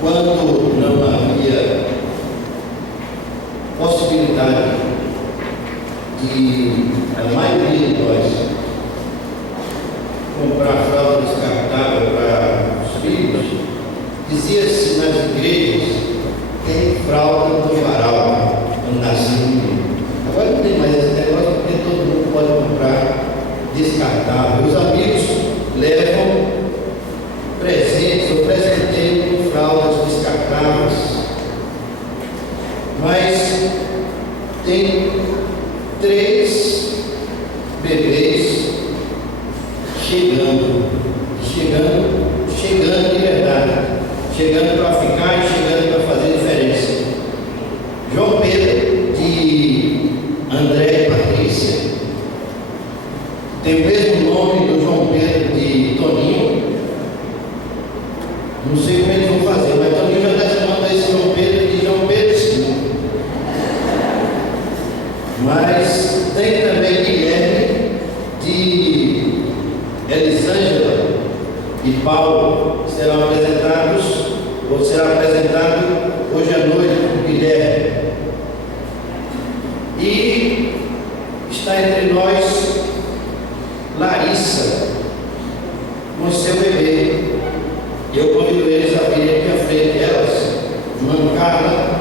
quando não havia possibilidade de a maioria de nós comprar fralda descartável para os filhos, dizia-se nas igrejas: tem fralda no varal, no nascimento. Agora não tem mais esse negócio, porque todo mundo pode comprar descartável. Os amigos levam presentes ou presenteiam com fraldas descartáveis. Mas tem 3 bebês chegando de verdade, chegando para ficar e chegando para fazer diferença. João Pedro, de André e Patrícia, tem o mesmo nome do João Pedro de Toninho. Não sei como eles vão fazer, mas Toninho já está chamando esse João Pedro de João Pedro II. Mas tem também Guilherme, de Elisângela e Paulo, que serão apresentados, ou será apresentado hoje à noite por Guilherme. E está entre nós Larissa, com seu bebê. Eu convido eles a virem aqui à frente delas, irmã Carla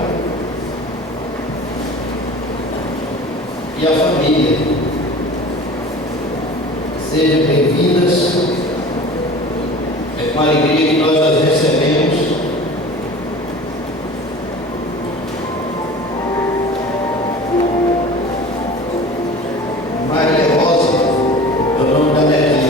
e a família. Sejam bem-vindas. É com alegria que nós as recebemos. Maria Rosa é o nome da netinha.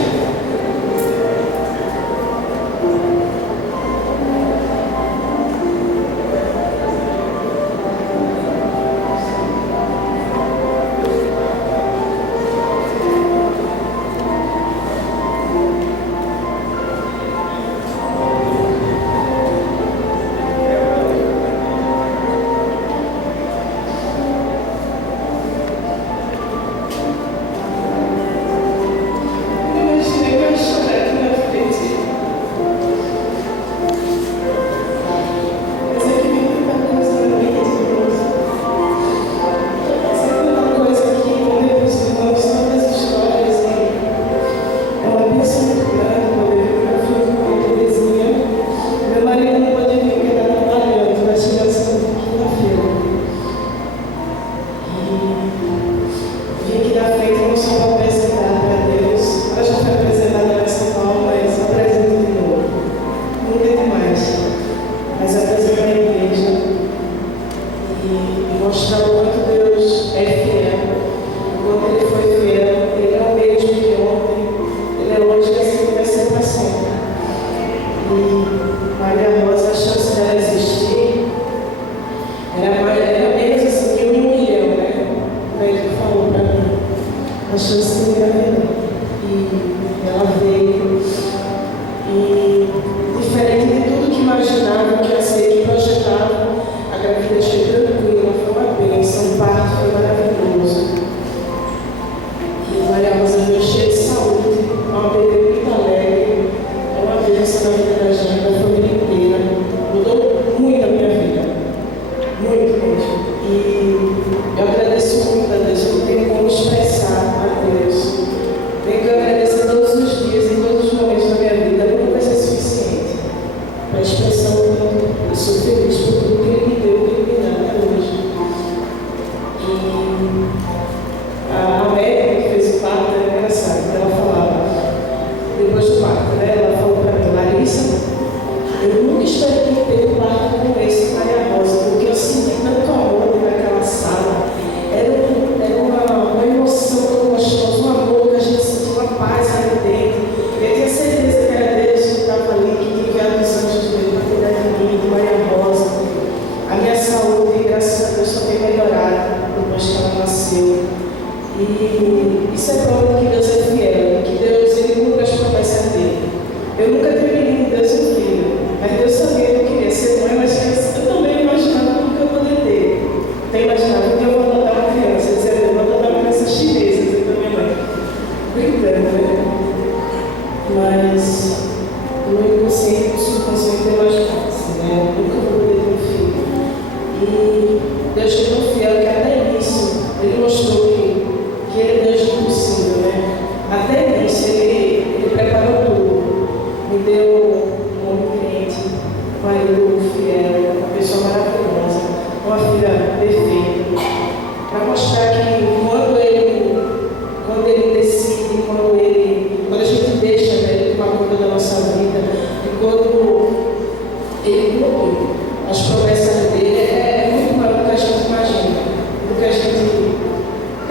ele cumpriu. As promessas dele é muito maior do que a gente imagina, do que a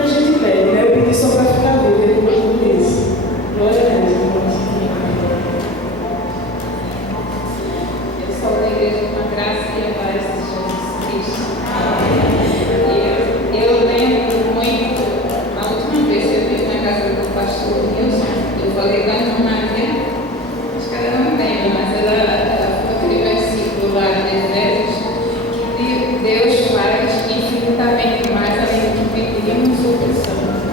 gente pede, né? Eu pedi só para ficar vivo, ele cumpriu isso. Glória a Deus, irmãos. Eu sou da igreja com a graça e a paz de Jesus Cristo. Eu lembro muito, a última vez que eu fui na casa do pastor Nilson, eu falei com a irmã Maria, acho que ela não lembra, mas ela foi aquele versículo lá de Efésios, que Deus faz infinitamente mais além do que pedimos ou pensamos.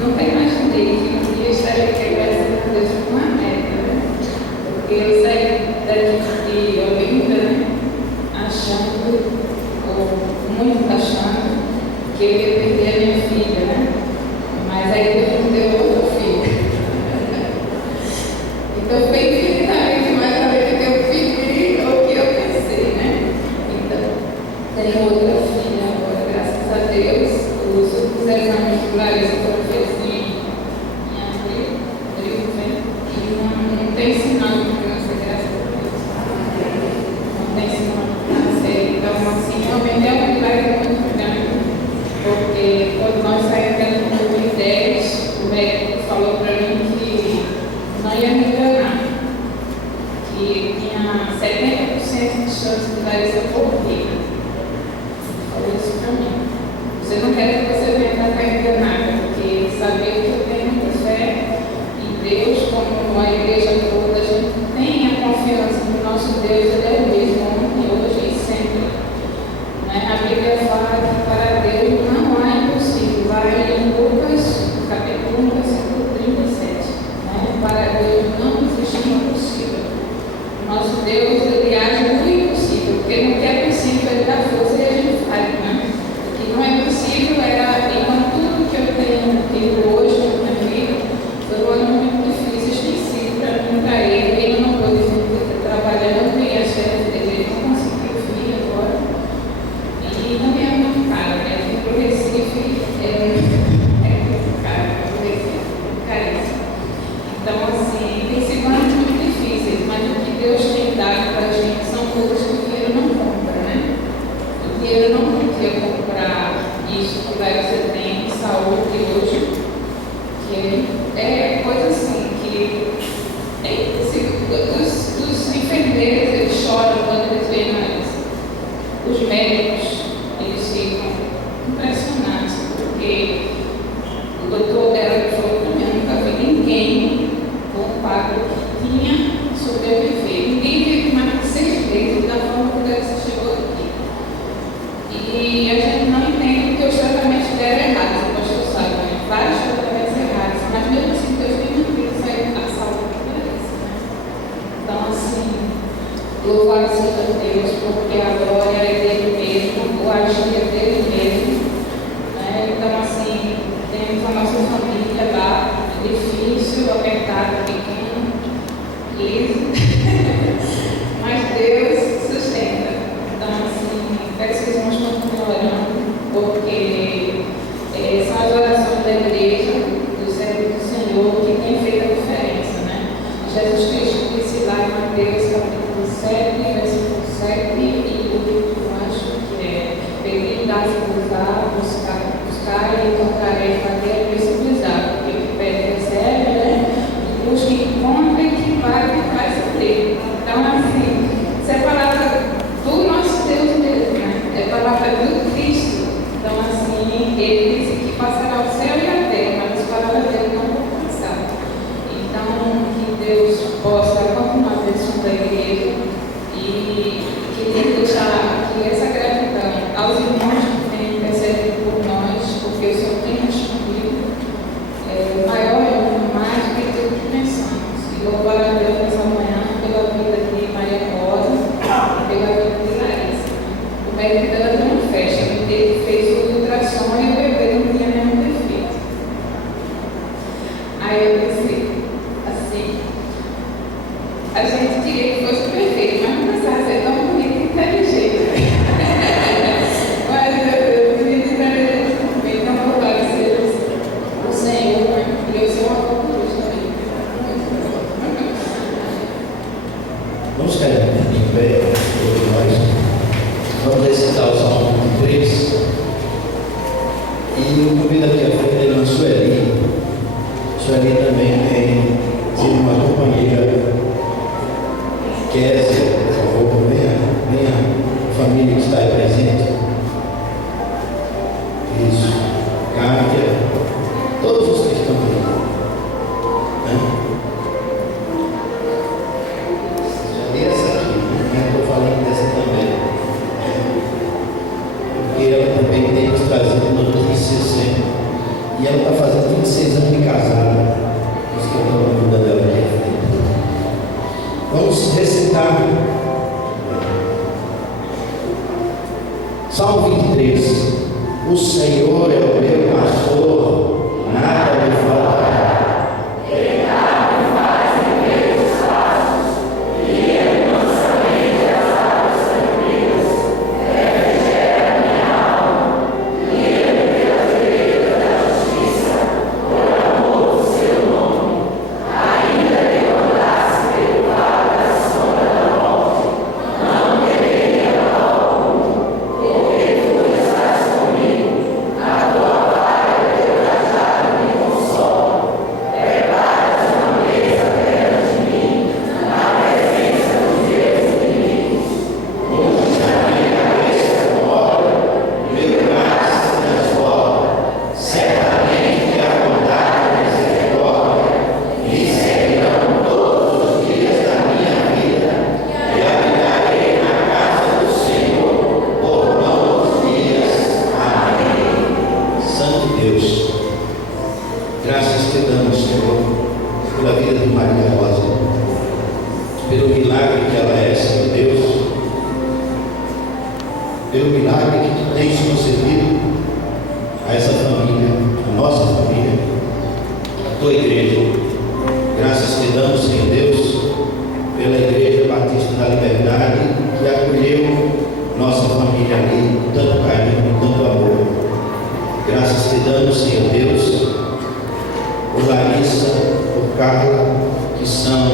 Nunca imaginei que um dia estaria quebrando com Deus com uma meta, né? Porque eu saí daqui de Olinda, né? Achando, ou muito achando, que eu ia perder a minha filha, né? Mas aí Deus me deu outro filho. Então foi infinitamente mais além do que eu pedi ou que eu pensei, né? Então, tenho outra filha agora, graças a Deus. Os últimos exames de Larissa foram feitos em abril, né? E não tem sinal de criança, graças a Deus. Não tem sinal de criança. Então, assim, realmente é um milagre muito grande. Porque quando nós saímos em 2010, o médico falou para mim que não ia me enganar, que tinha 70% de chance de Larissa morrer. Falou isso para mim. Você não quer que você venha para cá enganada, porque saber que eu tenho muita fé em Deus, como a igreja toda, a gente tem a confiança no nosso Deus, Ele é o mesmo, ontem, hoje e sempre. Né? A Bíblia fala que para Deus não há impossível. Lá em Lucas, capítulo 1, versículo 37. Né? Para Deus não existe impossível. Nosso Deus, Ele age no impossível, porque no que é possível Ele dá força e a gente faz. Né? O que não é possível era, enquanto tudo que eu tenho tido hoje na minha vida, foram anos muito difíceis, tem sido para mim, para Ele. Ele não pôde vir trabalhando e a chefe dele não conseguiu vir agora. E também é muito caro, né? Aqui para o Recife é muito caro, para o Recife é caríssimo. Então, assim, tem sido anos muito difíceis, mas o que Deus tem dado para a gente são coisas que o dinheiro não compra, né? O dinheiro não podia comprar isso que você tem de saúde hoje, que é coisa assim, que é impossível. Os enfermeiros, eles choram quando eles veem mais. Os médicos, eles ficam impressionados, porque o doutor dela falou para mim, eu nunca vi ninguém com um quadro que tinha sobreviver. Ninguém teve mais de 6 meses da forma como ela chegou aqui. E a gente não entende que os tratamentos deram errados, o pastor sabe, né? Vários tratamentos errados, mas mesmo assim Deus tem mantido a saúde para isso, né? Então, assim, louvado seja Deus, porque a glória é dele mesmo, o agir é dele mesmo, né? Então, assim, temos a nossa família lá, difícil, apertado, pequeno, liso, mas Deus sustenta. Então, assim, peço que os irmãos continuem orando, porque são as orações da igreja, do servo do Senhor, que tem feito a diferença, né? Jesus Cristo disse lá em Mateus capítulo 7, versículo 7 e 8, eu acho que é: pedir, dar-se-vos-á, buscar e encontrarei, bater e precisar, porque o que pede recebe, né? E busca e encontra e que vai se abrir. Então, assim, isso é palavra do nosso Deus mesmo, né? É palavra do Cristo. Então, assim, ele disse que passará o céu e a terra, mas as palavras dele não vão passar. Então, que Deus possa continuar abençoando a igreja e queria deixar aqui essa gratidão aos irmãos que têm intercedido por nós, porque o Senhor tem respondido maior e mais do que tudo que pensamos. E louvar a Deus nessa manhã pela vida de Maria Rosa e pela vida de Larissa. O médico dela deu uma festa, ele fez o ultrassom e o bebê não tinha nenhum defeito. Aí eu pensei, assim, a gente queria que fosse perfeito, mas não precisava ser tão bonito e inteligente. Eu ficar em pé, todos nós. Vamos recitar o Salmo 23. E eu convido aqui a frente a irmã Sueli. Sueli também tem sido uma companheira. Kézia, por favor, venha a família que está aí presente. Isso. Kátia, todos os que estão aí. Já li essa aqui, mas estou falando dessa também. Porque ela também tem nos trazido notícias sempre. E ela está fazendo 26 anos de casada. Por isso que eu estou convidando ela aqui. Vamos recitar Salmo 23. O Senhor é o meu pastor, nada me faltará. Ele me faz em meus passos, e ele mansamente as águas tranquilas. Refrigera minha alma, e ele pela direita da justiça, por amor do seu nome. Ainda que eu andasse pelo vale da sombra da morte, não temeria mal algum, porque tu estás comigo. A tua vara e o teu cajado me consolam. Preparas uma mesa perante mim, na presença dos meus inimigos. Unge a minha cabeça com óleo, meu braço se transforma. Certamente que a bondade e a misericórdia me seguirão todos os dias da minha vida, e habitarei na casa do Senhor por longos dias. Amém. Santo Deus, graças te damos, Senhor, pela vida de Maria Rosa, pelo milagre que ela é, Senhor Deus, pelo milagre que tu tens concedido a essa família, a nossa família, a tua igreja. Graças te damos, Senhor Deus, pela Igreja Batista da Liberdade, que acolheu nossa família ali com tanto carinho, com tanto amor. Graças te damos, Senhor Deus, por Larissa, por Carla, que são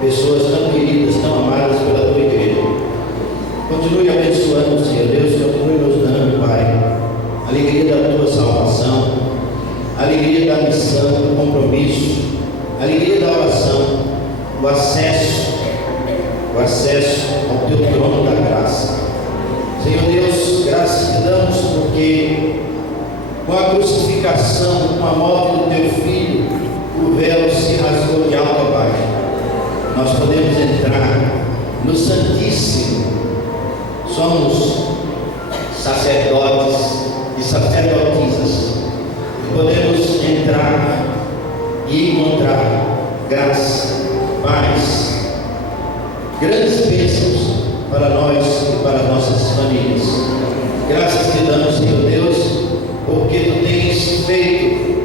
pessoas tão queridas, tão amadas pela tua igreja. Continue abençoando, Senhor Deus, continue nos dando, Pai, a alegria da tua salvação, a alegria da missão, do compromisso, a alegria da oração, o acesso ao teu trono da graça. Senhor Deus, graças te damos porque com a crucificação, com a morte do teu filho, o véu se rasgou de alto a baixo. Nós podemos entrar no Santíssimo. Somos sacerdotes e sacerdotisas. E podemos entrar e encontrar graça, paz, grandes bênçãos para nós e para nossas famílias. Graças te damos, Senhor Deus, porque tu tens feito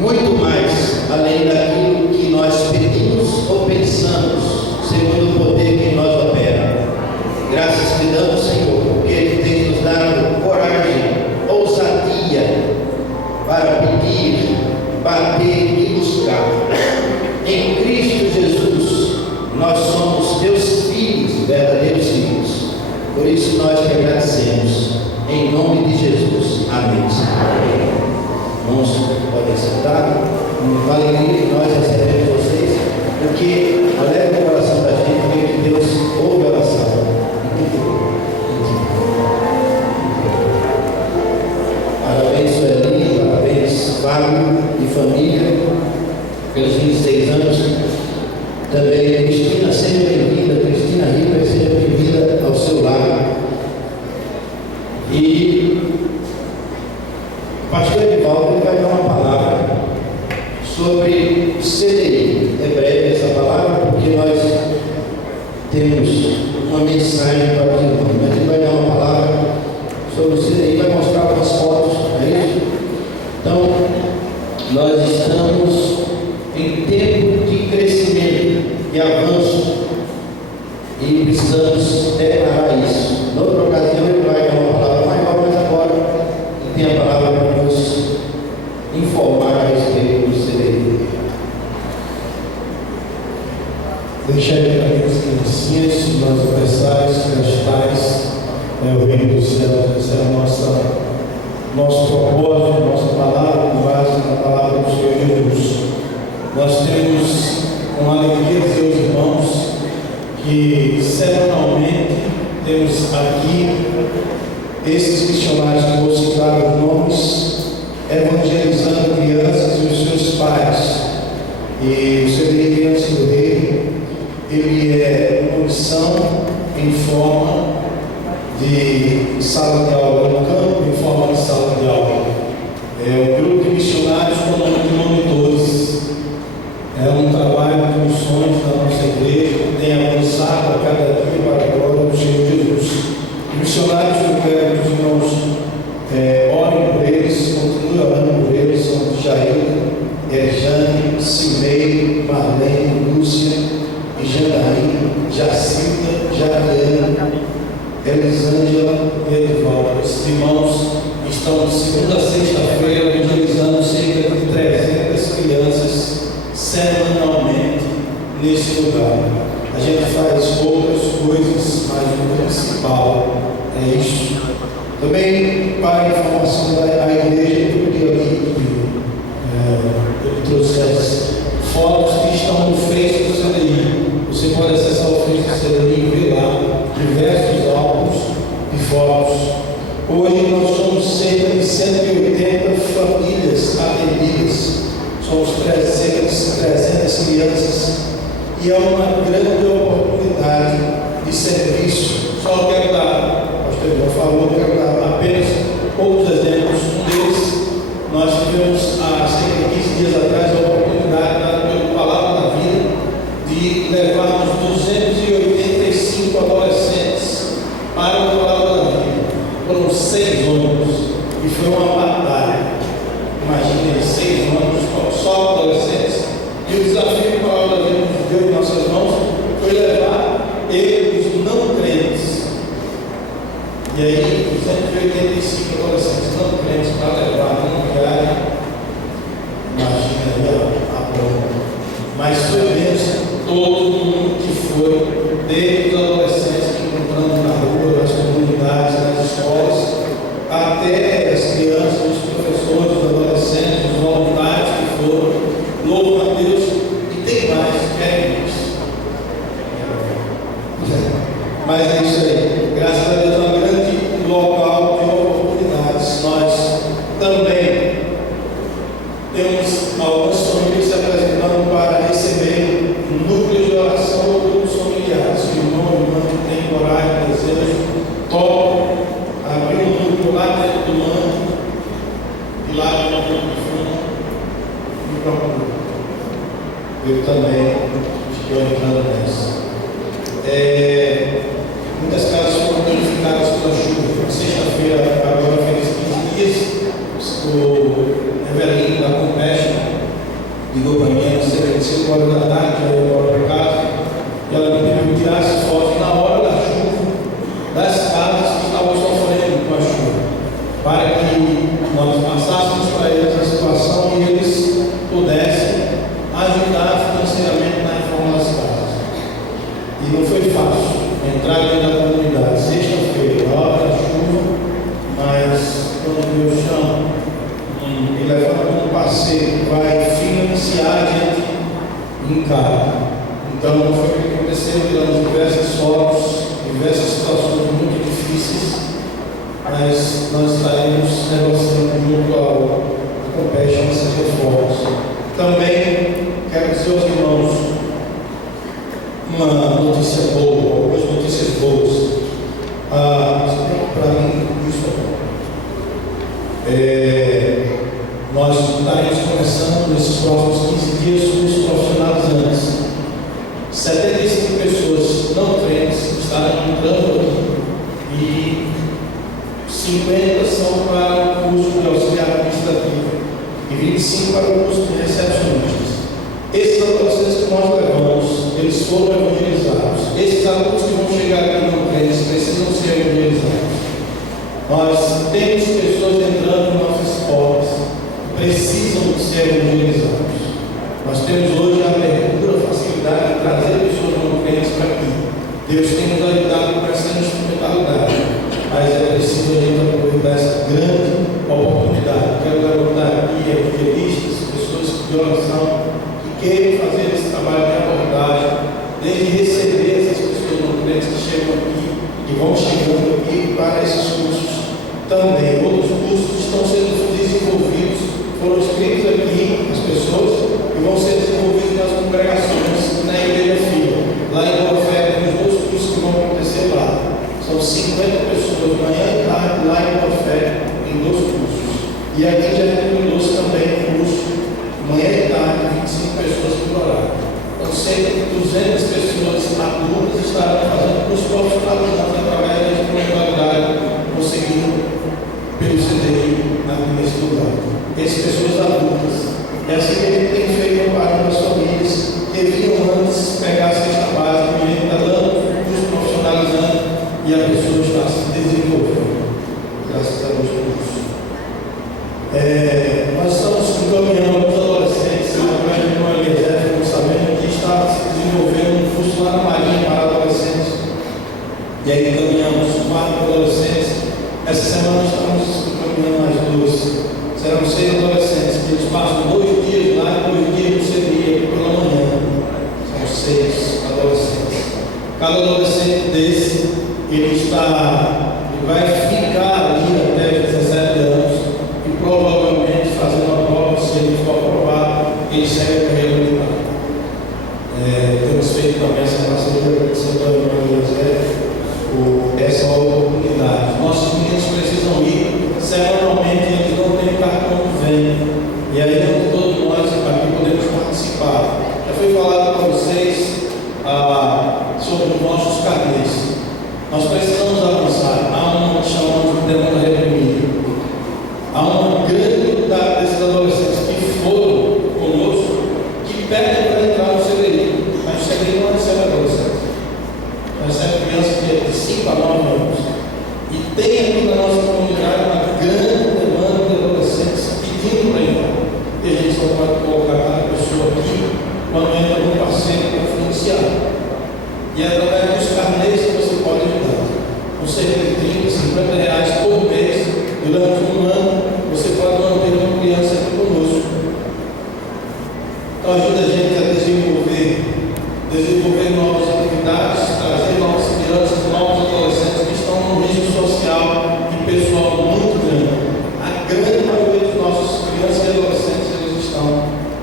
muito mais além daquilo que nós pedimos ou pensamos, segundo o poder que em nós opera. Graças te damos, Senhor, porque tu tens nos dado coragem, ousadia para pedir, bater e buscar. Em Cristo Jesus, nós somos teus filhos, verdadeiros filhos. Por isso nós te agradecemos. Em nome de Jesus. Amém. Irmãos, podem sentar. Com alegria que nós recebemos vocês, porque alegra o coração da gente, porque Deus ouve a oração. Parabéns, Sueli, parabéns, Fábio e família, pelos 26 anos. Também Cristina, seja bem-vinda. Cristina Rica, seja bem-vinda ao seu lar. E o pastor Edivaldo vai dar uma palavra sobre CDI. É breve essa palavra, porque nós temos uma mensagem para os irmãos. Mas ele vai dar uma palavra sobre o CDI, vai mostrar algumas fotos, não é isso? Então, nós estamos em tempo de crescimento, de avanço, e precisamos declarar isso. Noutra ocasião ele vai dar uma palavra maior, mas agora ele tem a palavra para nos informar a respeito do CDI. Deixa eu para eles que reino dos céus. Esse é o nosso propósito, nossa palavra, com base na palavra do Senhor Jesus. Nós temos com alegria dizer aos irmãos que semanalmente temos aqui esses missionários que vou citar os nomes, evangelizando crianças e os seus pais. E o Cedric Criança do Rei, ele é uma missão em forma de sala de aula, no campo em forma de sala de aula. É um grupo de missionários com o nome de monitores. É um trabalho de missões da nossa igreja que tem avançado a cada dia para a glória do Senhor Jesus. Os missionários que eu quero que os irmãos orem por eles, continuem orando por eles, são Jair, Erjane, Cimei, Marlene, Lúcia, Janaí, Jacilda, Jadiana, Elisângela e Edivaldo. Esses irmãos estão de segunda a sexta-feira evangelizando cerca de 300 crianças semanalmente nesse lugar. A gente faz outras coisas, mas o principal é isso. Também, para a informação da igreja, eu queria ali que ele trouxe fotos que estão no Face do CDI. Você pode acessar o Face do CDI e ver lá diversos álbuns e fotos. Hoje nós somos cerca de 180 famílias atendidas. Somos cerca de 300 crianças e é uma grande oportunidade de serviço. Só quero dar, o pastor João falou, quero dar apenas outros exemplos. Um deles, nós tivemos há cerca de 15 dias atrás a oportunidade, dada pela Palavra da Vida, de levarmos 285 adolescentes para a Palavra da Vida. Foram 6 ônibus e foi uma batalha. Imaginem, 6 ônibus só adolescentes. E o desafio que a Palavra da Vida nos deu em nossas mãos foi levar eles, os não crentes. E aí, 285 adolescentes não crentes para levar numa viagem. Imagina aí a prova. Mas foi mesmo todo mundo que foi, desde os adolescentes que encontramos na rua, nas comunidades, nas escolas, até as crianças, os professores, os adolescentes, os voluntários que foram. Louvo a Deus, e tem mais, isso. Mas é isso aí. Graças a Deus é um grande local de oportunidades. Nós também temos algumas famílias se apresentando para receber núcleos de oração ou grupos familiares. Se o irmão que tem coragem, desejo, top, abrir um núcleo lá dentro do manto, e lá no fundo, e procura. Eu também estou entrando nessa. Muitas casas foram danificadas pela chuva. Sexta-feira, agora fez 15 dias, o Evelino da Compassion ligou para mim, às cerca de 5 horas da tarde, eu moro para casa, e ela me pediu que tirasse fotos na hora da chuva das casas que estavam sofrendo com a chuva, para que nós passássemos para eles a situação e eles pudessem ajudar financeiramente na reforma das casas. E não foi fácil entrar dentro da comunidade. Sexta-feira, na hora da chuva, mas quando Deus chama e levanta um parceiro que vai financiar a gente em casa. Então foi o que aconteceu, tiramos diversas fotos, diversas situações muito difíceis, mas nós estaremos negociando junto ao Compassion essas reformas. Também quero dizer aos irmãos uma notícia boa, algumas notícias boas. Para mim, isso nós estaremos começando nesses próximos 15 dias com os profissionalizantes. 75 pessoas não crentes estarão entrando aqui e 50 são para o curso de auxiliar administrativo e 25 para o curso de recepcionistas. Esses adolescentes que nós levamos, eles foram evangelizados. Esses alunos que vão chegar aqui não crentes precisam ser evangelizados. Nós temos pessoas entrando em nossas escolas que precisam ser evangelizados. Nós temos hoje a abertura, a facilidade de trazer pessoas não crentes para aqui. Deus tem nos ajudado com essa instrumentalidade, mas é grande oportunidade. Quero levantar aqui evangelistas, pessoas de oração, que queiram fazer esse trabalho de abordagem, desde receber essas pessoas não crentes que chegam aqui e vão chegando aqui para esses cursos também. Outros cursos estão sendo desenvolvidos, foram escritos aqui as pessoas e vão ser desenvolvidos nas congregações na Igreja Filha, lá em Boa Fé, nos dois cursos que vão acontecer lá. São 50 pessoas, manhã e tarde, lá em Boa Fé, em 2 cursos. E aqui já terminou também o curso, manhã e tarde, 25 pessoas por horário. Então, cerca de 200 pessoas adultas estarão fazendo curso profissionalizante através da espiritualidade conseguido pelo CDI na primeira lugar. Essas pessoas adultas. É assim que a gente tem feito para as famílias que vinham antes pegar a cesta básica, a gente está dando curso profissionalizante e a pessoa está se desenvolvendo. Graças a Deus por isso. Nós estamos encaminhando alguns adolescentes, através de uma Eliezer, estamos sabendo que está se desenvolvendo um curso lá na Marinha para adolescentes. E aí encaminhamos 4 adolescentes. Essa semana estamos encaminhando mais 2. Serão 6 adolescentes, que eles passam 2 dias lá e 2 dias no CDI pela manhã. São 6 adolescentes. Cada adolescente desse, ele vai ficar ali até os 17 anos e provavelmente fazendo a prova, se ele for aprovado, ele segue a carreira militar. Temos feito também essa parceria, agradecendo ao irmão José essa oportunidade. Nossos meninos precisam ir semanalmente, eles não têm cartão que vem. E aí, todos nós aqui podemos participar. Já foi falado para vocês sobre os nossos carnês. Nós precisamos avançar. Há uma que chamamos de demanda reprimida. Há uma grande quantidade desses adolescentes que foram conosco que pedem para entrar no CDI. Mas o CDI não recebe adolescentes. Recebe crianças de 5 a 9 anos. E tem aqui na nossa comunidade uma grande demanda de adolescentes pedindo para entrar. E a gente só pode colocar cada pessoa aqui quando entra um parceiro para financiar. E é através dos carnês que você pode ajudar. Com cerca de 30, 50 reais por mês, durante um ano, você pode manter uma criança aqui conosco. Então ajuda a gente a desenvolver novas atividades, trazer novas crianças, novos adolescentes que estão num risco social e pessoal muito grande. A grande maioria dos nossos crianças e adolescentes, eles estão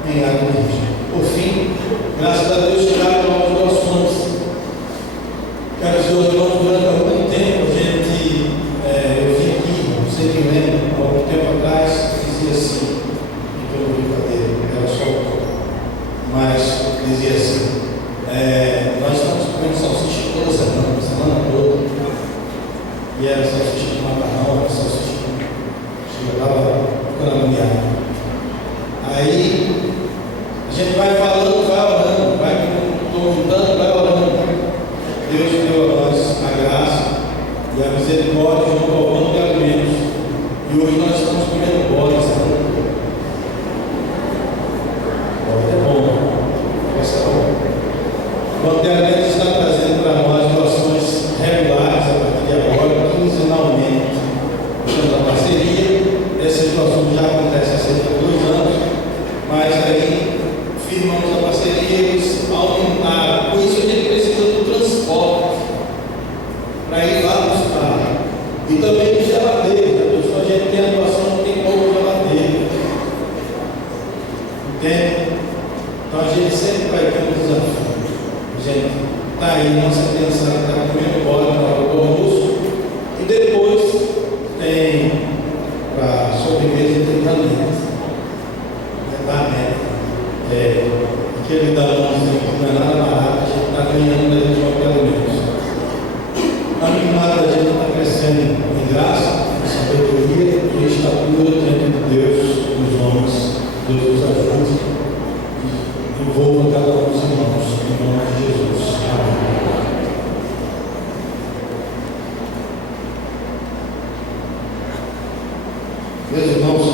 em área de risco. Por fim, graças a Deus, chegaram novas doações. Quero dizer, os irmãos, durante algum tempo, eu vim aqui, não sei quem lembra, há algum tempo atrás, dizia assim, e pela brincadeira, era só um pouco, mas dizia assim, nós estamos comendo salsicha toda semana toda, e era salsicha de macarrão, era salsicha que chegava ficando agoniado. Aí, a gente vai falando, vai orando, vai comentando, vai orando. Deus deu a nós a graça e a misericórdia junto ao banco de alimentos. E hoje nós estamos comendo bolas. Bora é bom. Essa é bom. O banco de alimentos está trazendo para nós doações regulares a partir de agora, quinzenalmente. Temos a parceria. Essas doações já acontecem há cerca de 2 anos, mas aí firmamos a parceria e eles aumentaram. Com isso a gente precisa do transporte para ir lá buscar. E também de geladeira. A gente tem a doação, não tem pouco geladeira. Entende? Então a gente sempre vai ter um desafio. Gente, está aí, nossa criançada está comendo bola na hora do almoço. E depois tem para sobremesa, tem canetas. Aquele da mãozinha que não é nada barato, a gente está ganhando da gente de alimentos. A animada da gente está crescendo em graça, em sabedoria e estatura diante de Deus, dos homens. Deus nos ajude e envolva cada um dos irmãos, em nome de Jesus. Amém. Meus irmãos,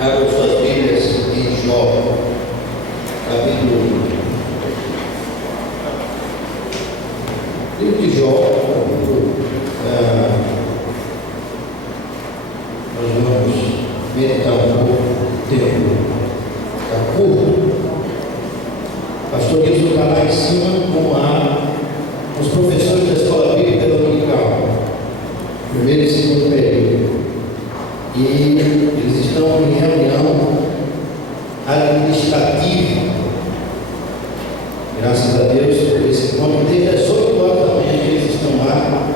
abram suas Bíblias em Jó, capítulo 1. Livro de Jó, capítulo vamos meditar um pouco, o tempo está curto. O pastor Nilson está lá em cima com os professores da Escola Bíblica Dominical, primeiro e segundo período. E eles estão em reunião administrativa. Graças a Deus por esse nome, desde as 8 horas da manhã que eles estão lá.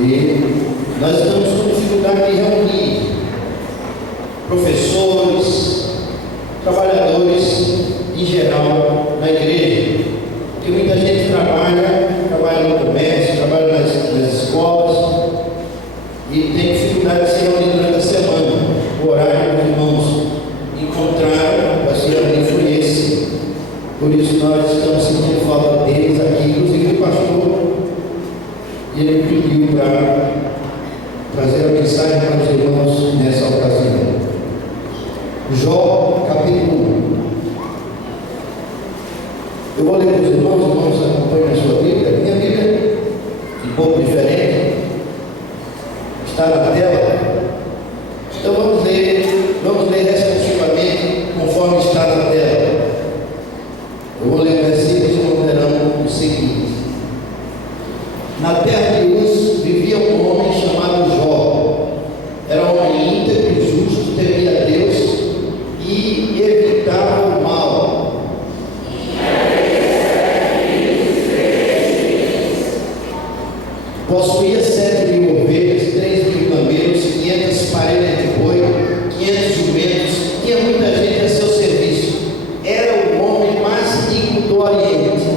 E nós estamos com dificuldade de reunir professores, trabalhadores em geral na igreja. Porque muita gente trabalha no comércio, trabalha nas escolas e tem dificuldade de se reunir durante a semana. O horário que os irmãos encontraram vai ser esse. Por isso nós estamos sentindo falta deles aqui, inclusive o pastor, ele pediu para trazer a mensagem para os irmãos nessa ocasião. Jó, capítulo 1. Eu vou ler para os irmãos acompanhem a sua Bíblia. Minha Bíblia é um pouco diferente, está na tela. Então vamos ler respectivamente conforme está na tela. Eu vou ler o versículo e consideramos o seguinte: Na terra de Uz vivia um homem chamado Jó. Era um homem íntegro e justo, temia a Deus e evitava o mal. Possuía 7.000 ovelhas, 3.000 camelos, 500 parelhas de boi, 500 jumentos, tinha muita gente a seu serviço. Era o homem mais rico do Oriente.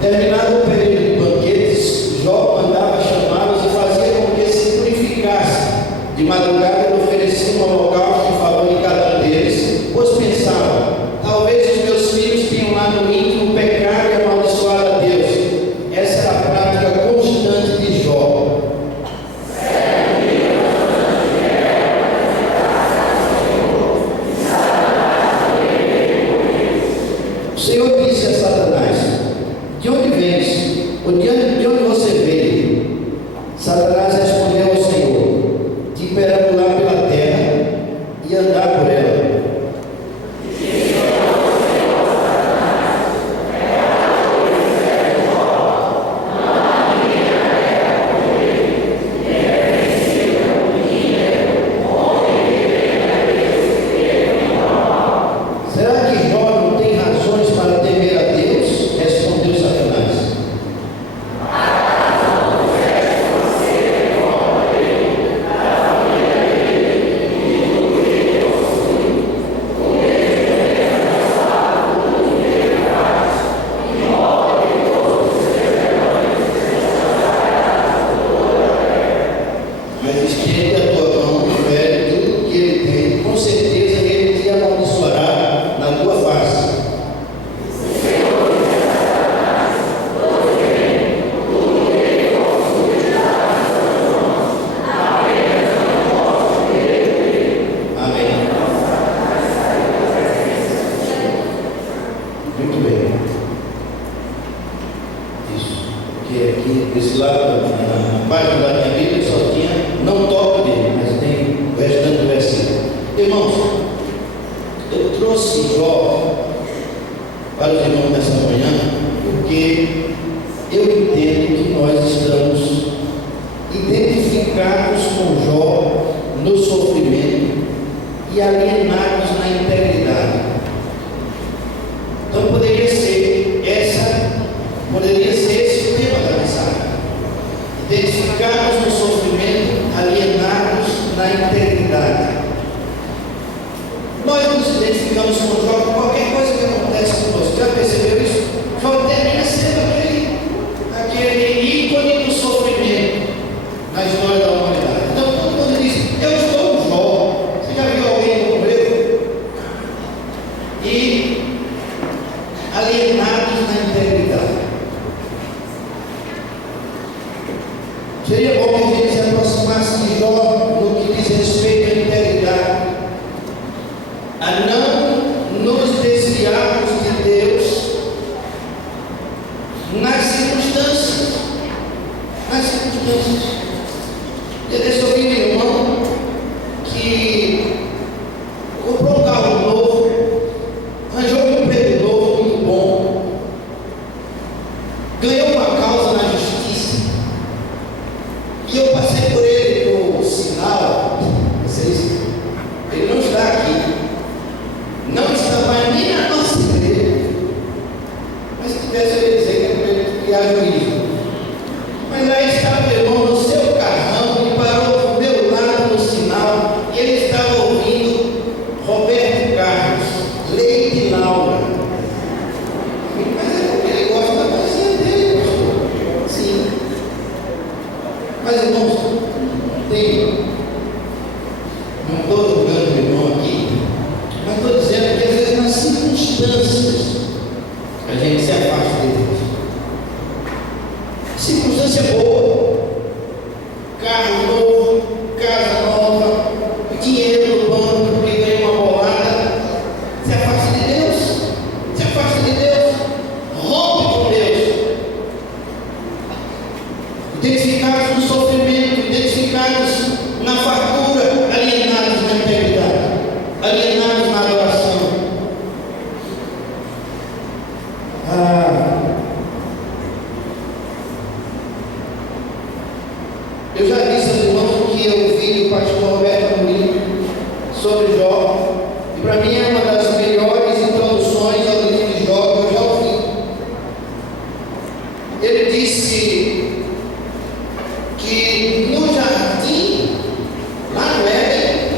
Terminado o período de banquetes, Jó mandava chamá-los e fazia com que se purificassem. De madrugada ele oferecia um holocausto em favor de cada um deles, pois pensava: talvez os meus filhos tenham lá no íntimo pecado e amaldiçoado a Deus. Essa era a prática constante de Jó. O Senhor disse a Satanás: de onde vens? Ou de onde você veio? Satanás respondeu ao Senhor: de perambular pela terra e andar por ela. Será que Jó não tem razões para temer a Deus? Respondeu Satanás. Mas estende a tua mão e fere tudo que ele tem, com certeza ele te amaldiçoará na tua face. Amém. Muito bem. Isso. Porque aqui, desse lado, na página da minha Bíblia, só tinha não toque dele, mas tem o restante do versículo. Irmãos, eu trouxe Jó para os irmãos nessa manhã, porque eu entendo que nós estamos identificados com Jó no sofrimento e alienados na integridade. Então poderia ser esse o tema da mensagem. Identificados no sofrimento, alienados na integridade. Nós nos identificamos com Jó com qualquer coisa que acontece conosco. Já percebeu isso? Jó termina sendo aquele ícone do sofrimento na história da humanidade. Então todo mundo diz: eu estou com Jó. Você já viu alguém como eu? E alienados na integridade. Seria bom que a gente se aproximasse de Jó no que diz respeito à integridade. nas circunstâncias. Eu vi um irmão que comprou um carro novo, arranjou um emprego novo, muito bom, ganhou uma causa na justiça, e eu passei por ele no sinal, ele não está aqui, não estava nem na nossa igreja, mas se tivesse eu ia dizer que é para ele criar juízo. Mas aí estava o irmão no seu carrão e parou do meu lado no sinal, e ele estava ouvindo Roberto Carlos, Leite e Laura. Mas é porque ele gosta da poesia dele, pastor. Sim. Mas irmãos, não estou julgando o irmão aqui, mas estou dizendo que às vezes nas circunstâncias a gente se afasta de Deus. Circunstância boa, carro novo, casa nova, dinheiro no banco porque ganhou uma bolada, se afasta de Deus, se afasta de Deus, rompe com Deus, identificados no sofrimento, identificados na fartura, alienados na integridade, alienados na adoração. Eu já disse aos irmãos que eu vi o pastor Roberto Amorim sobre Jó, e para mim é uma das melhores introduções ao livro de Jó que eu já ouvi. Ele disse que no jardim, lá no Éden,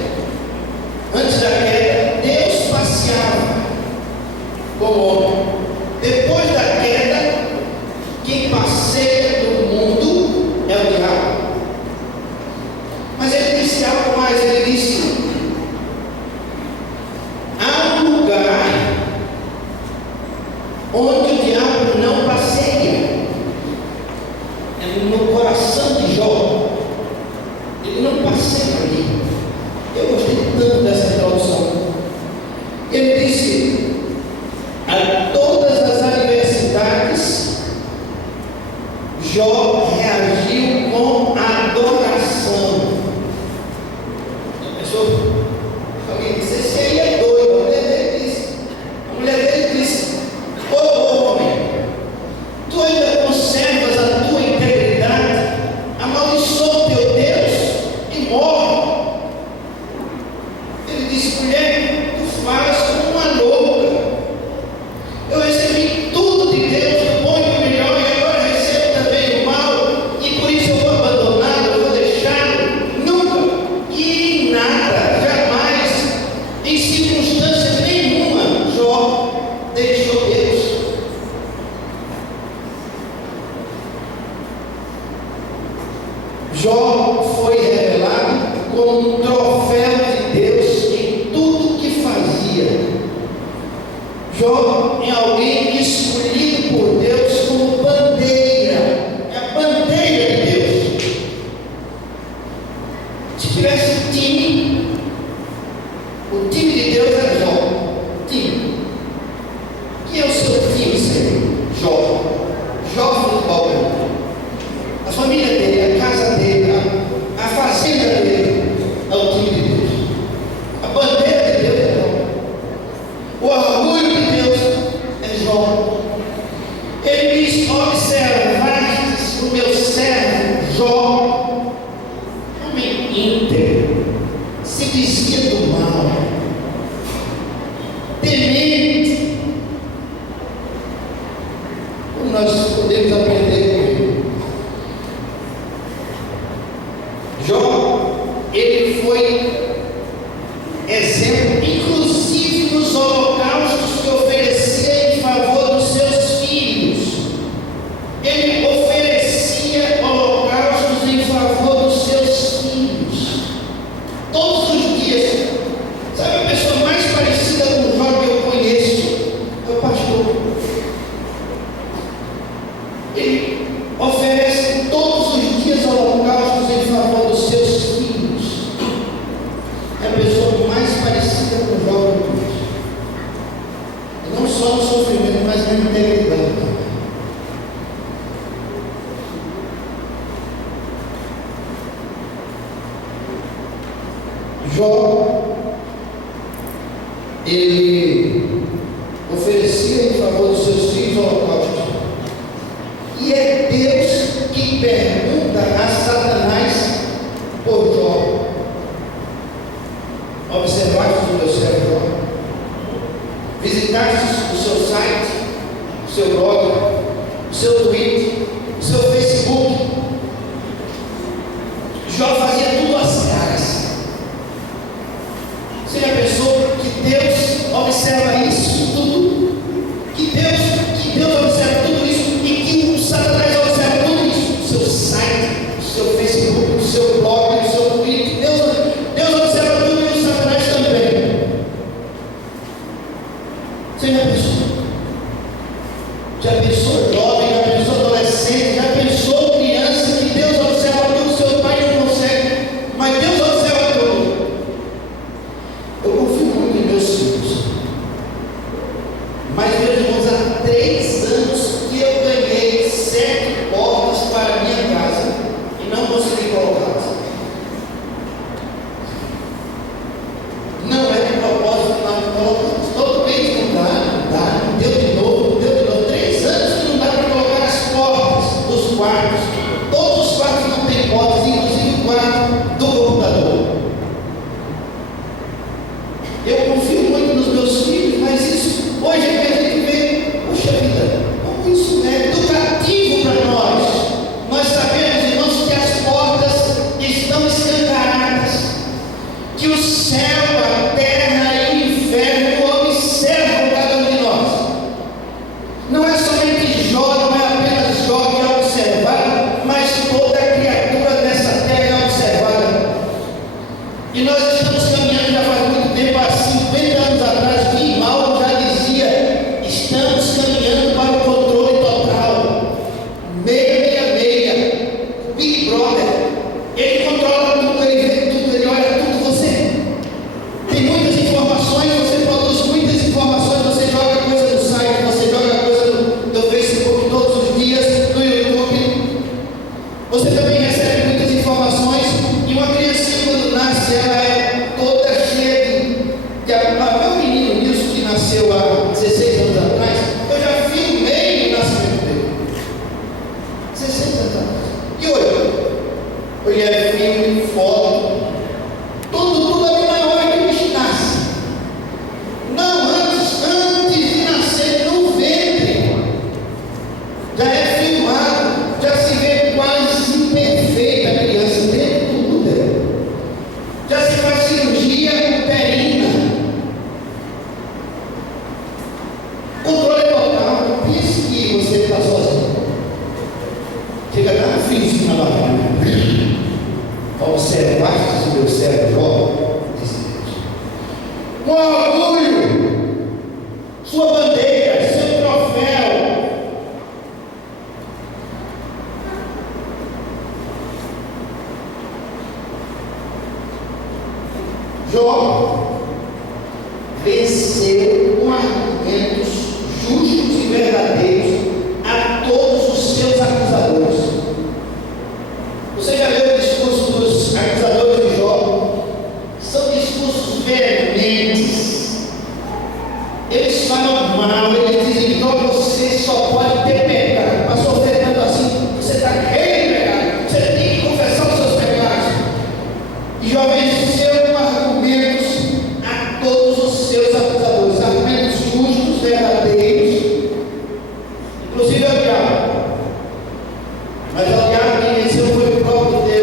antes da queda, Deus passeava com o homem. Depois da queda, quem passeia no mundo é o diabo. Mas ele disse algo mais, ele disse: há um lugar onde o diabo não passeia, é no coração de Jó, ele não passeia ali. Eu gostei tanto dessa introdução. Ele disse: a todas as adversidades, Jó reagiu com adoração. Alguém disse: esse aí é doido. A mulher dele disse: ô homem, tu ainda conservas a tua integridade, amaldiçoa o teu Deus e morre. Ele disse: mulher, tu falas como uma louca. Eu recebi tudo de Deus, do bom e do melhor, e agora recebo também o mal, e por isso eu vou abandoná-lo, eu vou deixá-lo. Nunca e em nada, jamais, em circunstância nenhuma, Jó deixou Deus. Jó foi revelado como um troféu de Deus em tudo que fazia. Jó é alguém escolhido por Deus como bandeira, é a bandeira de Deus. Se tivesse time, o time de Deus era Jó. Time. Quem é o seu time, Senhor? Jó. Jó futebol. A família dele, a casa dele, a fazenda dele é o time de Deus. A bandeira de Deus é Jó. O orgulho de Deus é Jó. Ele diz: observastes o meu servo Jó, homem íntegro, se desvia do mal, temente. Como nós podemos aprender com ele? Jó, ele foi exemplo, inclusive nos holocaustos que oferecia em favor dos seus filhos. Ele oferecia holocaustos em favor dos seus filhos. Todos os dias. Sabe a pessoa mais parecida com Jó que eu conheço? É o pastor. Ele oferece todos os dias holocaustos em favor dos seus filhos. É a pessoa mais parecida com Jó que eu conheço. Jó, ele oferecia em favor dos seus filhos holocaustos. E é Deus que pergunta a Satanás por Jó. Observaste o meu servo Jó? Visitaste o seu site, o seu blog, o seu Twitter, o seu Facebook? Jó fazia tudo às caras. Você já pensou que Deus observa isso tudo? Que Deus observa tudo isso e que o Satanás observa tudo isso? O seu site, o seu Facebook, o seu blog, o seu Twitter. Deus observa tudo e o Satanás também. Você já pensou? Já pensou jovem, já pensou adolescente, já pensou criança que Deus observa tudo, seu pai não consegue, mas Deus observa tudo. Eu confio muito em meus filhos, mas meus irmãos, há 3 anos que eu ganhei 7 portas para a minha casa e não consegui colocá-las. Não é de propósito que nós colocamos. Todo mês não dá, deu de novo. 3 anos que não dá para colocar as portas dos quartos. Todos os quartos não têm portas, inclusive o quarto do computador. Eu confio muito nos meus filhos, mas isso hoje é que a gente vê, poxa vida, como isso é educativo para nós. Nós sabemos, irmãos, que as portas estão escancaradas, que o céu, a terra e o inferno observam cada um de nós. Não é somente Jó, não é apenas Jó que é observado, mas toda criatura dessa terra é observada. E nós estamos caminhando já faz muito tempo, há 50 anos atrás, que Mauro já dizia: estamos caminhando para o controle total. 666, o Big Brother, ele controla tudo, ele vê tudo, ele olha tudo. Você tem muitas informações, você produz muitas informações, você joga coisa no site, você joga coisa no Facebook todos os dias, no YouTube. Você também recebe muitas informações, e uma criancinha quando nasce, ela é toda cheia de... Meu menino Nilson, que nasceu há 16 anos atrás, eu já filmei o nascimento dele. 16 anos atrás. E hoje? Hoje é filme, foto, tudo ali na hora que o bicho nasce. Não, antes de nascer no ventre, já é filmado, já se vê quase perfeita a criança dentro do útero. Já se faz cirurgia uterina. Controle total. Não pense que você está sozinho. Chega lá no fim na barriga. Observaste o meu servo Jó, disse Deus. Com orgulho, sua bandeira, seu troféu. Jó venceu com argumentos justos e verdadeiros a todos os seus acusadores. Você já leu o discurso dos acusadores de Jó? São discursos veementes. Eles falam mal, eles dizem: Jó, você só pode ter pecado. Mas sofrer tanto assim, você está cheio de pecado, você tem que confessar os seus pecados. E Jó venceu com argumentos a todos os seus acusadores, argumentos justos, verdadeiros, inclusive ao diabo. Mas ao diabo quem venceu foi o próprio Deus.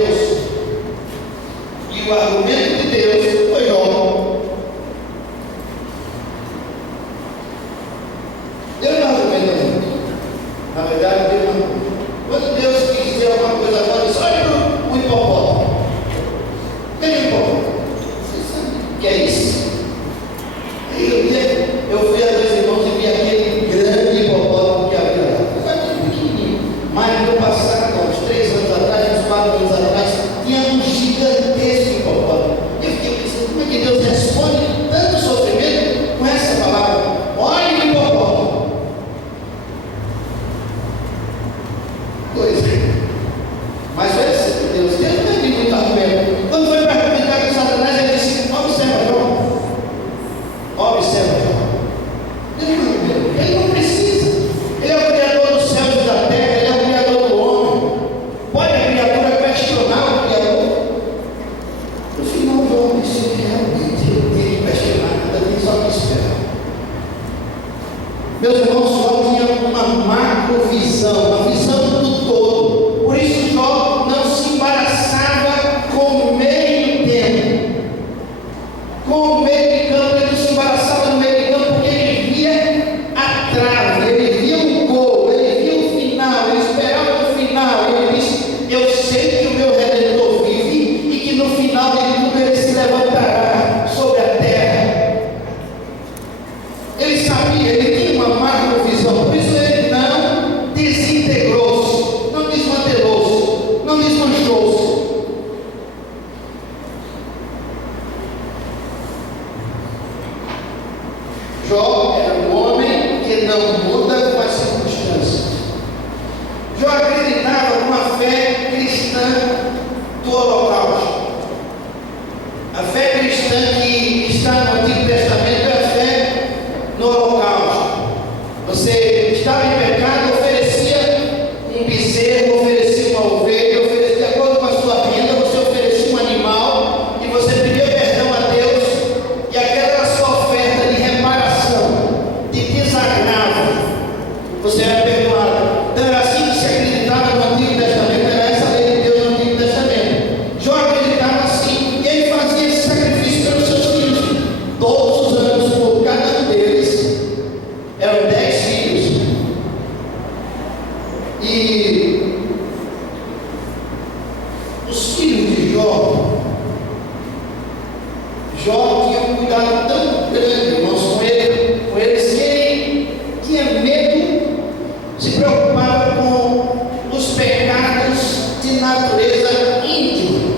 Meus irmãos, Jó tinha uma macrovisão, uma visão do todo. Por isso Jó não se embaraçava com o meio tempo. Com o meio de campo, ele não se embaraçava no meio de campo, porque ele via a trave, ele via o gol, ele via o final, ele esperava no final. Ele disse: eu sei que o meu Redentor vive e que no final de tudo ele se levantará sobre a terra. Ele sabia, ele tinha uma macrovisão, por isso ele não desintegrou-se, não desmantelou-se, não desmanchou-se. Jó era um homem que não muda com as circunstâncias. Jó acreditava numa fé cristã do holocausto. A fé cristã que está no Antigo Testamento é a fé no holocausto. Você estava em pecado, oferecia um bezerro, oferecia uma ovelha, oferecia, de acordo com a sua renda, você oferecia um animal e você pedia perdão a Deus, e aquela era a sua oferta de reparação, de desagravo. Você era perdoado. Então era assim que se acreditava no Antigo Testamento, era essa a lei de Deus no Antigo Testamento. Jó acreditava assim, e ele fazia esse sacrifício pelos seus filhos, todos os anos, por cada um deles. Eram 10 filhos. E os filhos de Jó tinha um cuidado tão grande, irmãos, com eles, que ele tinha medo, se preocupava com os pecados de natureza íntima,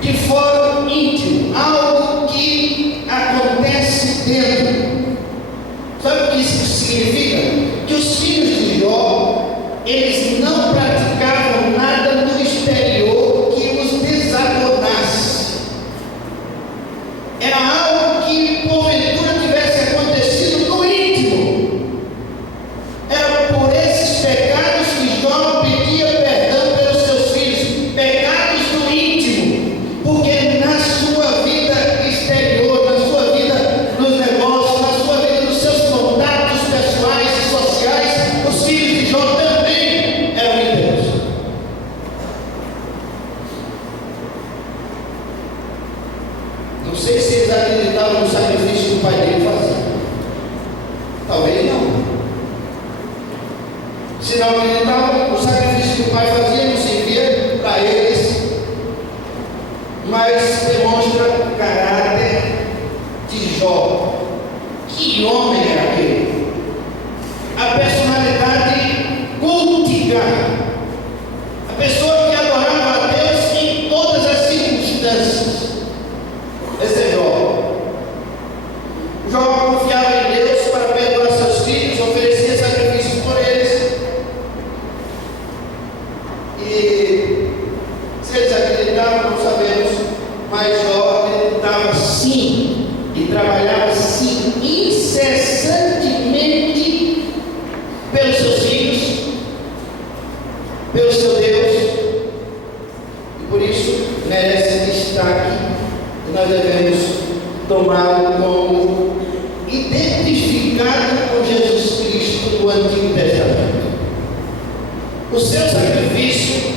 de fora íntimo, algo que acontece dentro. Sabe o que isso significa? Que os filhos de Jó, eles não praticavam nada no exterior que os desagradasse. Era algo que porventura tivesse acontecido no íntimo. Era por esses pecados que Jó pedia perdão pelos seus filhos, pecados do íntimo, porque na sua vida exterior, na sua vida nos negócios, na sua vida nos seus contatos pessoais e sociais, os filhos de Jó também eram íntegros. Não sei se eles acreditavam no sacrifício que o pai dele fazia. Talvez não. Se não acreditavam, o sacrifício que o pai fazia não servia para eles, mas demonstra o caráter de Jó. Que homem era aquele? A personalidade cultica, a pessoa que adorava a Deus em todas as circunstâncias. Esse é Jó. Jó confiava em Deus para perdoar seus filhos, oferecia sacrifícios por eles. E se eles acreditavam, não sabemos, mas Jó acreditava sim e trabalhava sim incessantemente pelos seus filhos, pelo seu Deus, e por isso merece destaque que nós devemos tomá-lo como identificado com Jesus Cristo do Antigo Testamento. O seu sacrifício,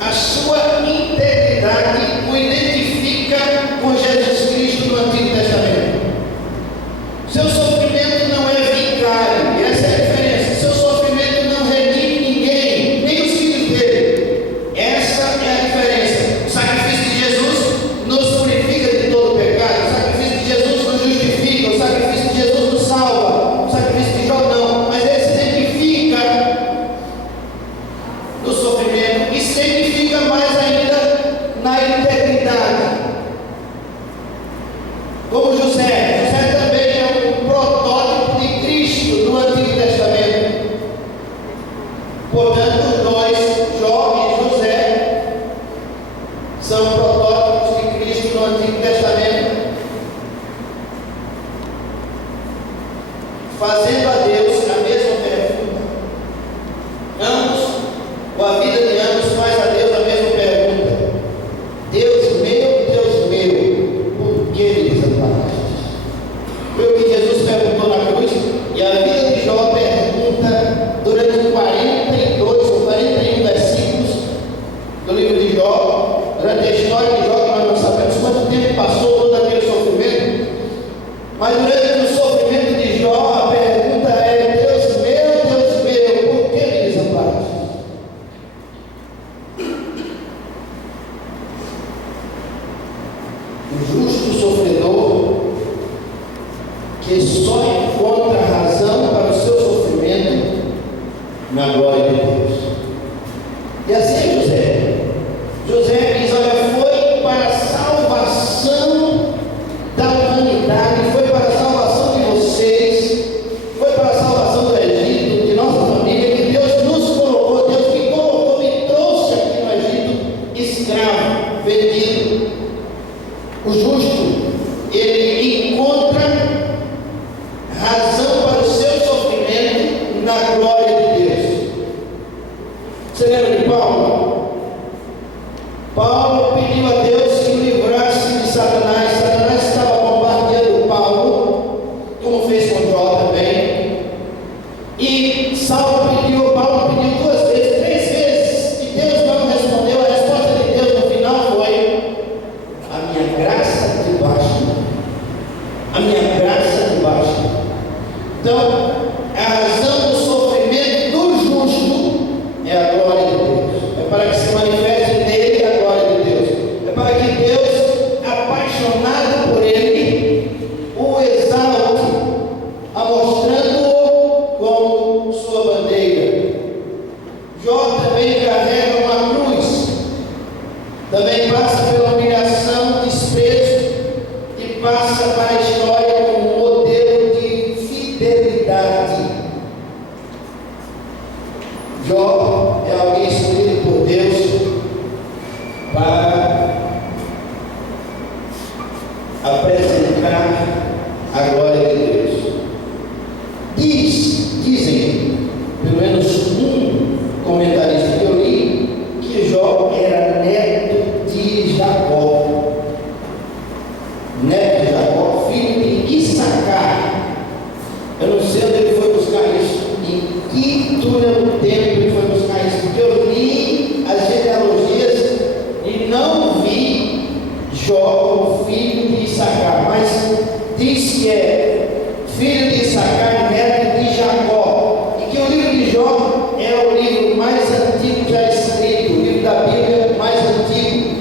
a sua integridade o identifica com Jesus Cristo do Antigo Testamento. Seu sofrimento não é vicário, e essa é a diferença. Seu sofrimento não redime ninguém, nem os filhos dele. Essa é a diferença. O sacrifício de Jesus nos purifica de todo pecado. O sacrifício de Jesus nos justifica. O sacrifício de Jesus nos salva. O sacrifício de Jó não, mas ele se identifica no sofrimento e se identifica mais ainda Durante a história de Jó, nós não sabemos quanto tempo passou todo aquele sofrimento, mas durante o sofrimento de Jó, a pergunta é: Deus meu, por que me desamparaste? O justo sofredor, que só encontra razão para o seu sofrimento na glória de Deus. E assim José diz: olha, foi para a salvação da humanidade, foi para a salvação de vocês, foi para a salvação do Egito, de nossa família, que Deus nos colocou, Deus me colocou, me trouxe aqui no Egito, escravo, vendido. O justo, ele encontra razão para o seu sofrimento na glória de Deus. Você lembra de Paulo? Paulo pediu a Deus que o livrasse de Satanás. Satanás estava bombardeando Paulo, como fez com Jó também. E Paulo pediu 2 vezes, 3 vezes, e Deus não respondeu. A resposta de Deus no final foi: a minha graça te basta. A minha graça te basta. Então, a razão do sofrimento do justo é a glória de Deus. É para que se manifeste nele a glória de Deus. É para que Deus, apaixonado por ele, o exalte, mostrando-o como sua bandeira. Jó também carrega uma cruz, também passa pela humilhação, desprezo, e passa para a história como um modelo de fidelidade. Jó é alguém escolhido por Deus para apresentar a glória de Deus. Dizem, pelo menos um comentarista que eu li, que Jó era neto de Jacó. Neto de Jacó, filho de Issacar. Eu não sei onde ele foi buscar isso, em que túnel do tempo ele foi buscar isso, porque eu li as genealogias e não vi Jó como filho de Issacar, mas diz que é filho de Issacar, neto de Jacó, e que o livro de Jó é o livro mais antigo já escrito, o livro da Bíblia mais antigo,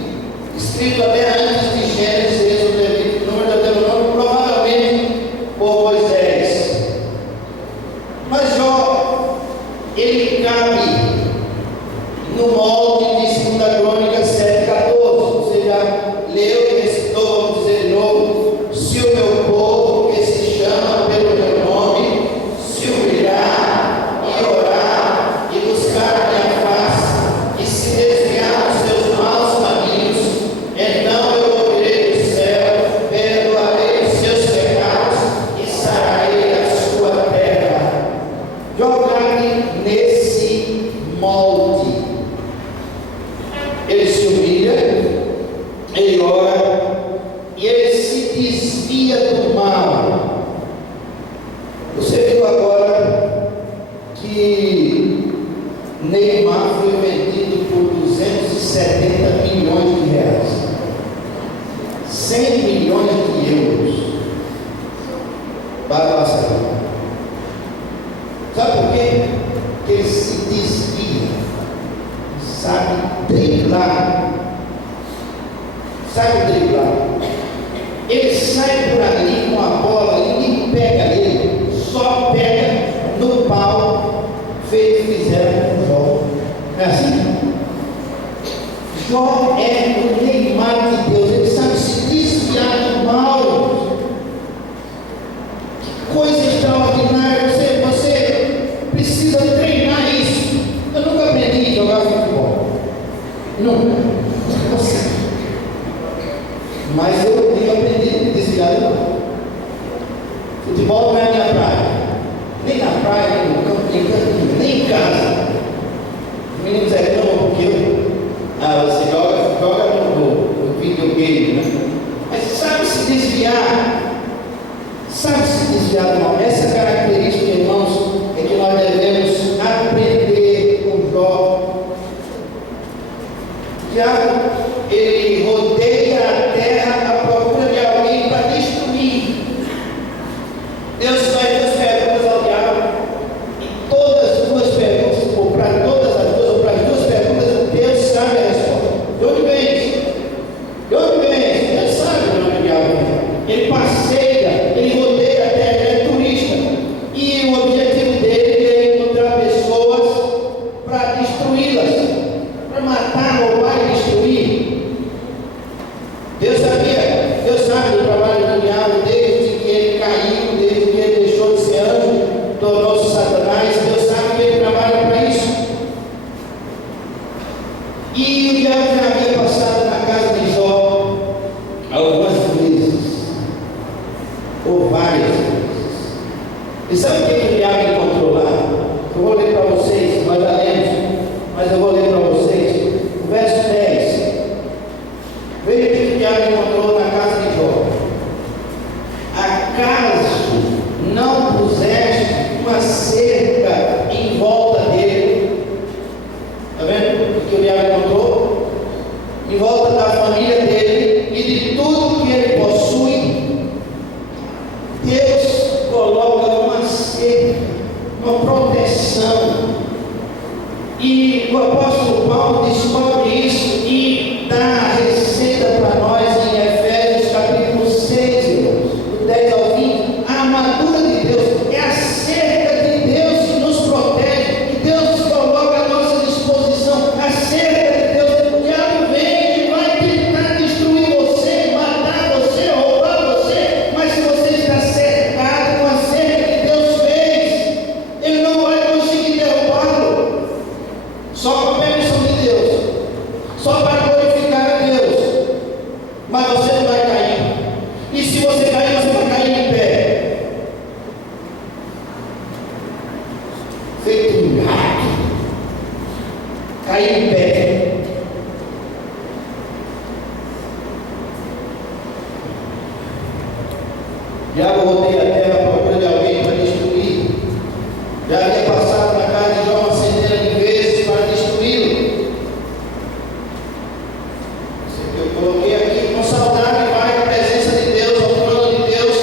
escrito até antes de Gênesis, Êxodo, Levítico, Número, Deuteronômio, provavelmente por Moisés. Mas Jó, ele cabe no molde de 2 Crônicas 7,14. Você já leu e recitou, vamos dizer de novo: se o meu povo, que se chama pelo meu nome, se humilhar e orar e buscar a minha face e se desviar dos seus maus caminhos, então eu ouvirei do céu, perdoarei os seus pecados e sararei a sua terra. Jó cabe nesse molde. Ele se humilha, ele ora e ele se desvia do mal. Você viu agora que Neymar foi vendido por 270 milhões de reais, 100 milhões de euros para o Barcelona. Sabe por quê? Porque ele se desvia, sabe driblar. Ele sai por ali com a bola e ninguém pega ele, só pega no pau, feito que fizeram com Jó. Não é assim? Jó é o Neymar de Deus, ele sabe se desviar do mal. Que coisa extraordinária, você precisa treinar isso. Eu nunca aprendi a jogar futebol, nunca consegui. Mas eu tenho aprendido a me desviar do mal. Futebol não é a minha praia, nem na praia, nem no campo, nem em casa. Os meninos reclamam porque você joga no videogame, né? Mas sabe se desviar do mal. Essa característica, irmãos, é que nós devemos aprender com Jó. O diabo, ele rodeia a terra à procura de alguém para destruir. Deus faz duas perguntas ao diabo, e todas as duas perguntas, ou para todas as duas, ou para as duas perguntas, Deus sabe a resposta. De onde vens? De onde vens? Deus sabe de onde o diabo vem. Ele passeia, ele rodeia a terra, ele é turista. E o objetivo dele é encontrar pessoas para destruí-las, para matar, roubar e destruir. Deus sabe do trabalho do diabo desde que ele caiu, desde que ele deixou de ser anjo, tornou-se Satanás. Deus sabe que ele trabalha para isso. E o diabo já havia passado na casa de Jó algumas vezes, ou várias vezes. E sabe o que o diabo encontrou lá? Eu vou ler para vocês, nós já lemos, mas eu vou ler para vocês o verso 10. Veja o que o diabo encontrou na casa de Jó. Acaso não puseste uma cerca em volta dele? Está vendo o que o diabo encontrou? Em volta da família dele e de tudo que ele possui. Deus coloca uma cerca, uma proteção. E o apóstolo Paulo descobre isso e dá a receita para nós em Efésios capítulo 6, irmãos, do 10 ao 20. A armadura de Deus é a cerca de Deus que nos protege, que Deus coloca à nossa disposição. A cerca de Deus. O diabo vem e vai tentar destruir você, matar você, roubar você, mas se você está cercado com a cerca que Deus fez, ele não vai conseguir derrubá-lo. Só com a permissão de Deus, só para glorificar a Deus. Mas você não vai cair. E se você cair, você vai cair em pé, feito um gato, cair em pé. O diabo rodeia a terra à procura de alguém para destruir. Já havia passado na casa de Jó uma centena de vezes para destruí-lo. Isso que eu coloquei aqui, com saudade vai a presença de Deus, ao trono de Deus.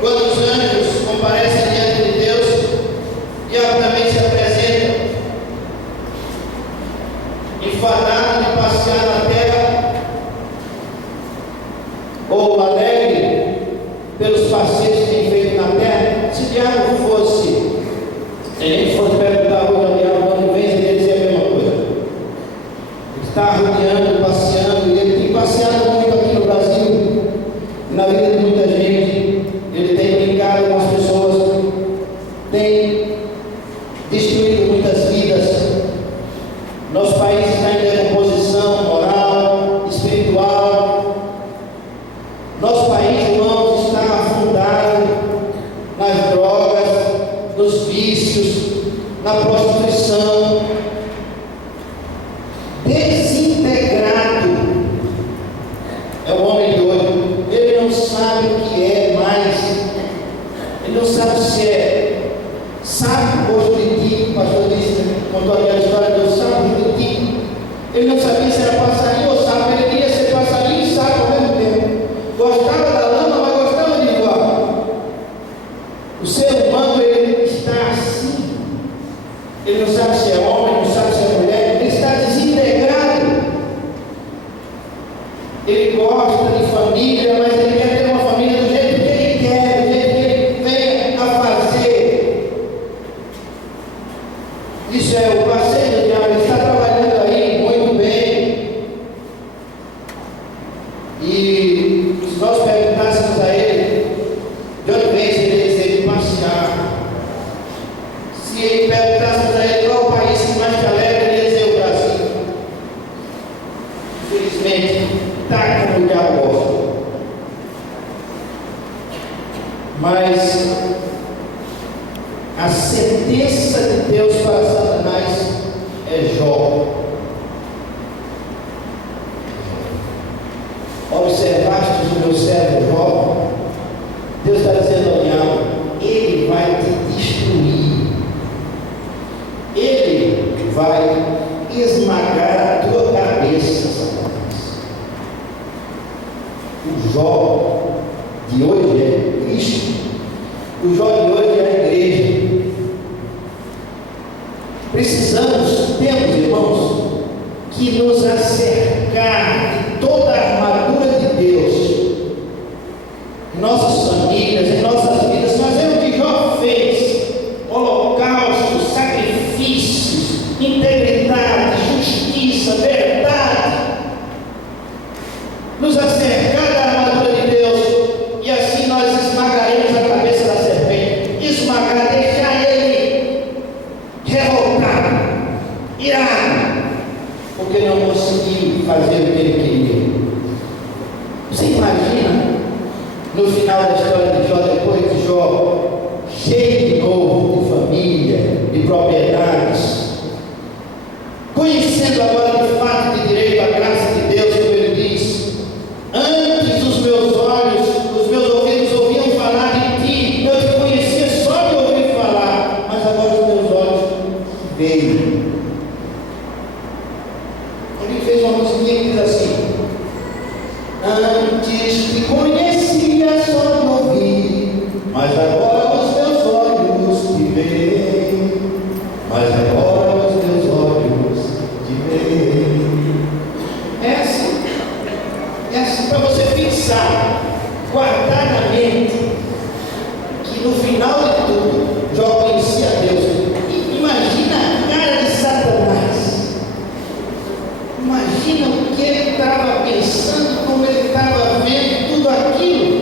Quando os anjos comparecem diante de Deus, o diabo também se apresenta, enfadado de passear na terra, ou alegre pelos passeios que tem feito na terra. Se o diabo fosse, se a gente fosse perguntar hoje ao diabo quando vem, ele ia dizer a mesma coisa. Ele está rodeando, passeando, e ele tem passeado muito aqui no Brasil, na vida de muita gente. Ele tem brincado com as pessoas, tem destruído muitas vidas. Nosso país está em decomposição moral, espiritual. Nosso país, irmãos, está afundado nas drogas, nos vícios, na prostituição, desintegrado. É o homem de hoje. Ele não sabe o que é mais. Ele não sabe se é sabe o gosto de ti. O pastor disse, contou aquela história, Deus sabe o gosto de ti. Ele não sabia se era passarinho ou sapo. Ele queria ser passarinho e sapo ao mesmo tempo. Gostava da lama, mas gostava de voar. O ser humano, ele está assim. Ele não sabe se é homem, não sabe se é mulher. Ele está desintegrado. Ele gosta de família, mas ele quer ter uma família do jeito que ele quer, do jeito que ele vem a fazer. Isso é o passeio do diabo. Ele está trabalhando aí muito bem. E se nós perguntássemos a ele, de onde vem, ele ia dizer de passear. Se ele perguntássemos a ele qual o país que mais te alegra, ele ia dizer o Brasil. Infelizmente, está como o diabo gosta. Mas a sentença de Deus para Satanás é Jó. Observaste o meu servo Jó? Deus está dizendo ao diabo, ele vai te destruir, ele vai esmagar de hoje é Cristo. O Jó de hoje é a igreja. Temos, irmãos, que nos acercar de toda a armadura de Deus em nossas famílias, em nossas vidas, fazer o que Jó fez: holocausto, sacrifícios, integridade, justiça, verdade, nos acercar da armadura de Deus, e assim nós esmagaremos a cabeça da serpente, deixar ele revoltado, irado, porque não conseguiu fazer o que ele queria. Você imagina no final da história de Jó, depois de Jó cheio de novo de família, de propriedades, conhecendo agora de fato de direito a graça de Deus, como ele diz: antes os meus olhos, os meus ouvidos ouviam falar de ti, eu te conhecia só de ouvir falar, mas agora os meus olhos veem. Ele fez uma musiquinha que diz assim: antes te conhecia só de ouvir, mas agora os meus olhos te veem, mas agora os meus olhos te veem. É assim para você fixar, guardar na mente que no final de tudo Jó conhecia Deus. Imagina a cara de Satanás, imagina o que ele estava pensando, como ele estava vendo tudo aquilo.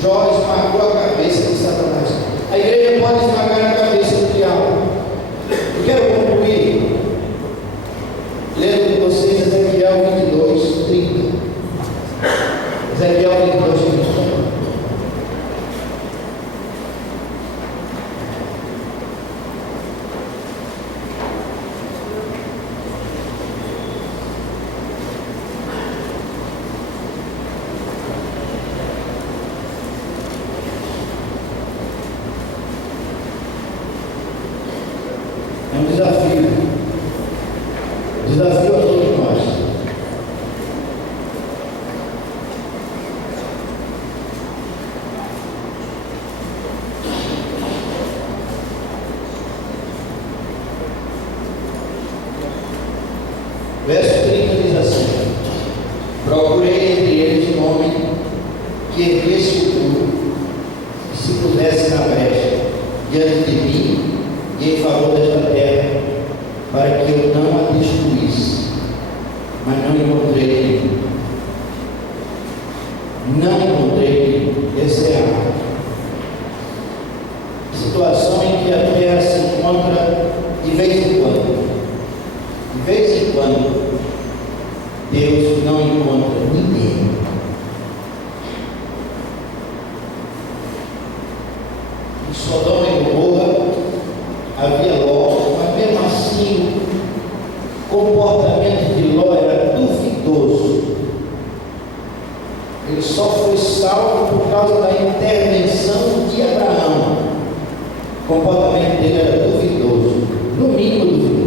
Jó esmagou a cabeça de Satanás. A igreja pode esmagar a cabeça do diabo. Eu quero concluir lendo com vocês Ezequiel 22, 30. Ezequiel 22, 30. É um desafio a todos nós. Verso 30 diz assim: procurei entre eles um homem que erguesse o muro e se pusesse na brecha diante de mim e em favor desta terra, para que eu não a destruísse, mas não encontrei nenhum. Não encontrei nenhum. Essa é a situação em que a terra se encontra de vez em quando. De vez em quando, Deus não encontra ninguém. Em Sodoma e Gomorra havia Ló, mas mesmo assim o comportamento de Ló era duvidoso. Ele só foi salvo por causa da intervenção de Abraão. O comportamento dele era duvidoso, no mínimo duvidoso.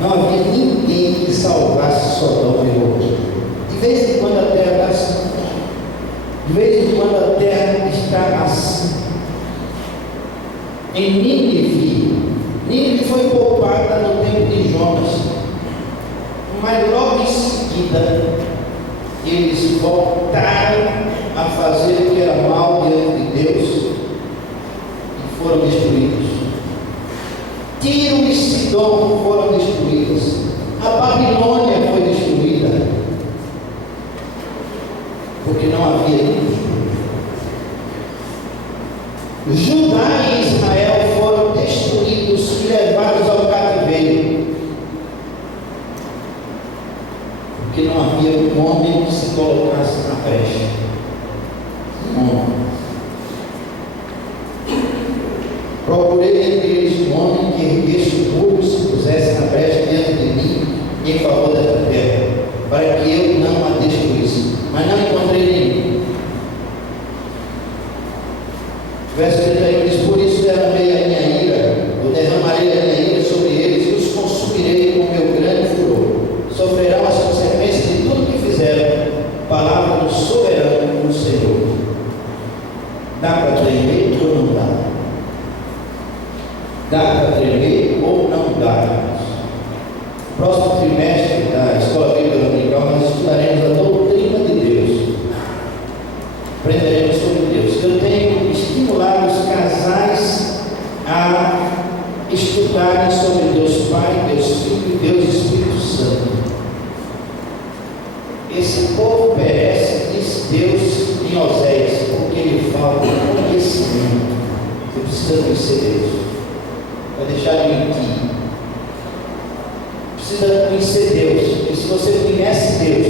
Não havia ninguém que salvasse Sodoma e Gomorra. De vez em quando a terra está assim. De vez em quando a terra está assim. Em Nínive foi poupada no tempo de Jonas, mas logo em seguida eles voltaram a fazer o que era mal diante de Deus e foram destruídos. Tiro e Sidom foram destruídas, a Babilônia foi destruída, porque não havia luz. Judá e Israel foram destruídos e levados ao cativeiro, porque não havia um homem que se colocasse na brecha. Um homem. Procurei entre eles um homem que erguesse o muro e se pusesse na brecha diante de mim em favor desta terra, para que eu não a destruísse, mas não encontrei nenhum. Verso 31 diz: por isso derramarei a minha ira sobre eles e os consumirei com meu grande furor. Sofrerão as consequências de tudo que fizeram para povo perece, diz Deus em Oséias, porque lhe falta conhecimento. Você precisa conhecer Deus, para deixar de mentir. Precisa conhecer Deus, porque se você conhece Deus,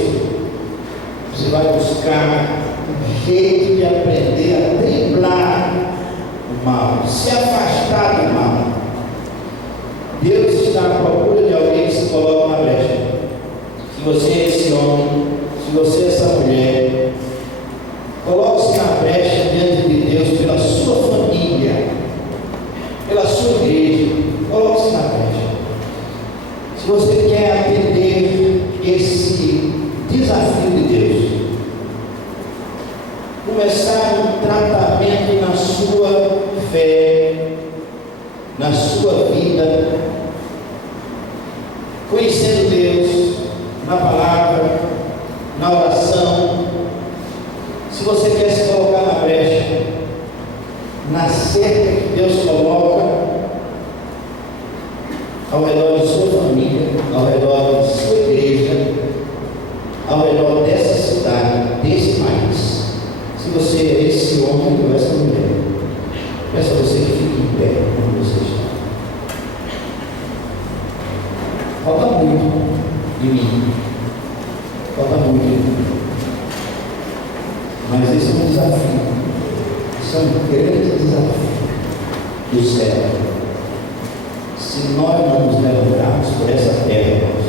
você vai buscar um jeito de aprender a driblar o mal, se afastar do mal. Deus está à procura de alguém que se coloque na brecha. Se você é esse homem, se você é essa mulher, coloque-se na brecha diante de Deus pela sua família, pela sua igreja. Coloque-se na brecha. Se você quer atender esse desafio de Deus, começar um tratamento na sua fé, na sua vida, conhecendo Deus na palavra, na oração. Se você quer se colocar na brecha, na cerca que Deus coloca ao redor de sua família, ao redor de sua igreja, ao redor dessa cidade, desse país. Se você é esse homem ou essa mulher, peço a você que fique em pé onde você está. Falta muito de mim. Falta muito de mim. Mas esse é um desafio. Isso é um grande desafio do céu. Se nós não nos levantarmos por essa terra, irmãos,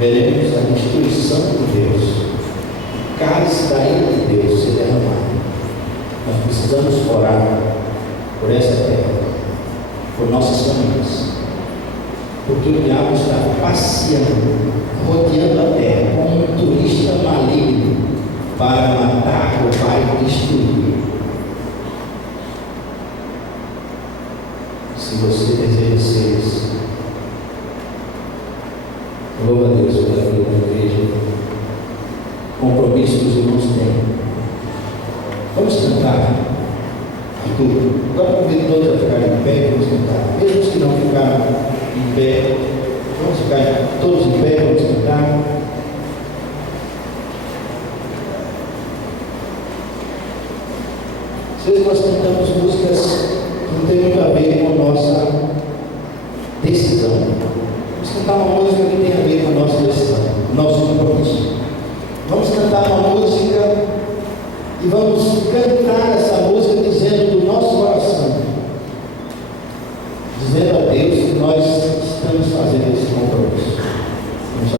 veremos a destruição de Deus, o cálice da ira de Deus ser derramado. Nós precisamos orar por essa terra, por nossas famílias, porque o diabo está passeando, rodeando a terra como um turista maligno para matar, roubar e destruir. Se você deseja ser isso, louva a Deus pela vida da igreja, compromisso que os irmãos têm. Vamos cantar, Arthur. Agora convido todos a ficarem em pé, vamos cantar. Mesmo os que não ficaram em pé, vamos ficar todos em pé, vamos cantar. Às vezes nós cantamos músicas que não tem muito a ver com a nossa decisão. Vamos cantar uma música que tem a ver com a nossa decisão, nosso compromisso. Vamos cantar uma música e vamos cantar essa música dizendo